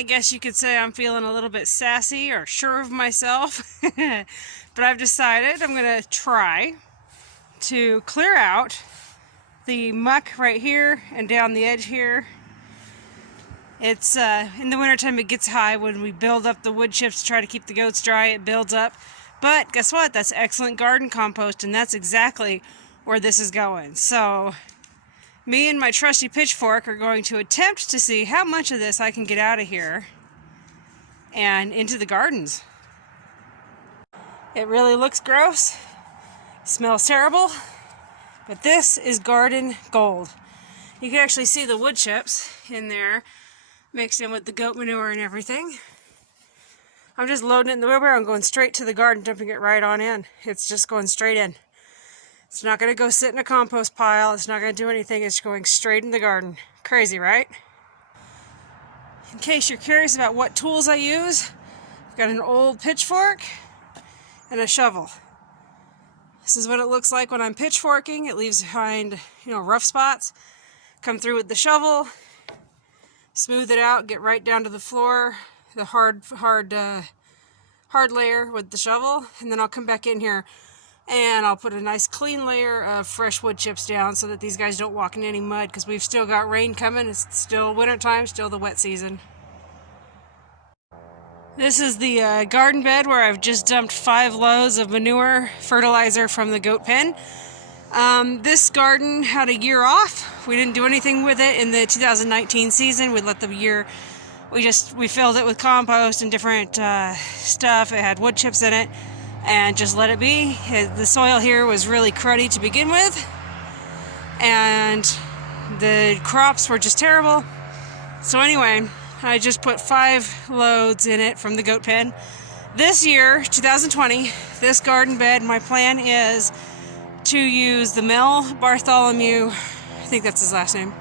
I guess you could say I'm feeling a little bit sassy or sure of myself. But I've decided I'm going to try to clear out the muck right here and down the edge here. It's in the wintertime it gets high when we build up the wood chips to try to keep the goats dry. It builds up. But guess what? That's excellent garden compost, and that's exactly where this is going. So me and my trusty pitchfork are going to attempt to see how much of this I can get out of here and into the gardens. It really looks gross, smells terrible, but this is garden gold. You can actually see the wood chips in there mixed in with the goat manure and everything. I'm just loading it in the wheelbarrow and going straight to the garden, dumping it right on in. It's just going straight in. It's not going to go sit in a compost pile. It's not going to do anything. It's going straight in the garden. Crazy, right? In case you're curious about what tools I use, I've got an old pitchfork and a shovel. This is what it looks like when I'm pitchforking. It leaves behind, rough spots. Come through with the shovel, smooth it out, get right down to the floor, the hard layer with the shovel, and then I'll come back in here and I'll put a nice clean layer of fresh wood chips down so that these guys don't walk in any mud, because we've still got rain coming. It's still winter time, still the wet season. This is the garden bed where I've just dumped 5 loads of manure fertilizer from the goat pen. This garden had a year off. We didn't do anything with it in the 2019 season. We let the year, we filled it with compost and different stuff. It had wood chips in it and just let it be. The soil here was really cruddy to begin with, and the crops were just terrible. So anyway, I just put 5 loads in it from the goat pen. This year, 2020, this garden bed, my plan is to use the Mel Bartholomew, I think that's his last name,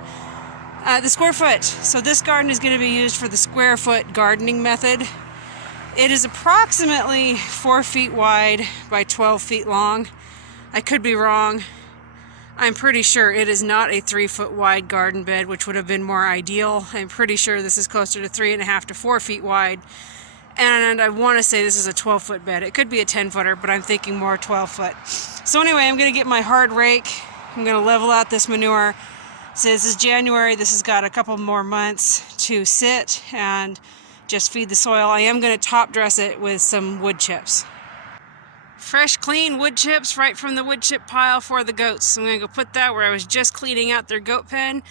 the square foot. So this garden is going to be used for the square foot gardening method. It is approximately 4 feet wide by 12 feet long. I could be wrong. I'm pretty sure it is not a 3 foot wide garden bed, which would have been more ideal. I'm pretty sure this is closer to 3.5 to 4 feet wide. And I want to say this is a 12 foot bed. It could be a 10 footer, but I'm thinking more 12 foot. So anyway, I'm going to get my hard rake. I'm going to level out this manure. So this is January. This has got a couple more months to sit and just feed the soil. I am going to top dress it with some wood chips. Fresh, clean wood chips right from the wood chip pile for the goats. So I'm going to go put that where I was just cleaning out their goat pen.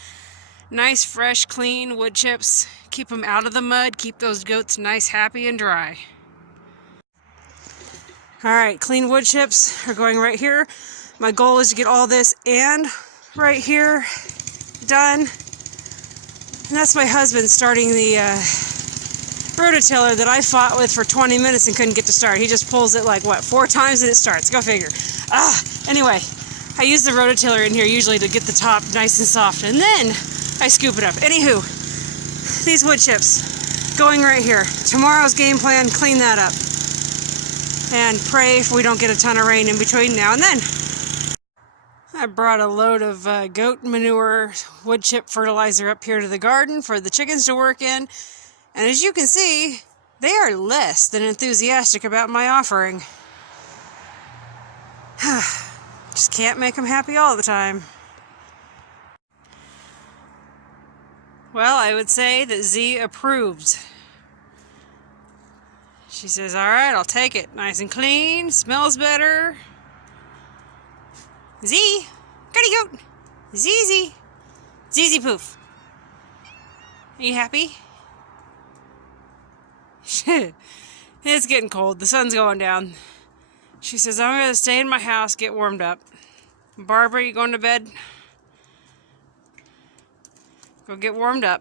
Nice, fresh, clean wood chips. Keep them out of the mud. Keep those goats nice, happy, and dry. Alright, clean wood chips are going right here. My goal is to get all this and right here done. And that's my husband starting the rototiller that I fought with for 20 minutes and couldn't get to start. He just pulls it like, 4 times and it starts. Go figure. Anyway, I use the rototiller in here usually to get the top nice and soft, and then I scoop it up. Anywho, these wood chips going right here. Tomorrow's game plan, clean that up. And pray if we don't get a ton of rain in between now and then. I brought a load of goat manure wood chip fertilizer up here to the garden for the chickens to work in. And as you can see, they are less than enthusiastic about my offering. Just can't make them happy all the time. Well, I would say that Z approves. She says, alright, I'll take it. Nice and clean, smells better. Z, goody goat. ZZ. ZZ poof. Are you happy? It's getting cold. The sun's going down. She says, I'm going to stay in my house, get warmed up. Barbara, you going to bed? Go get warmed up.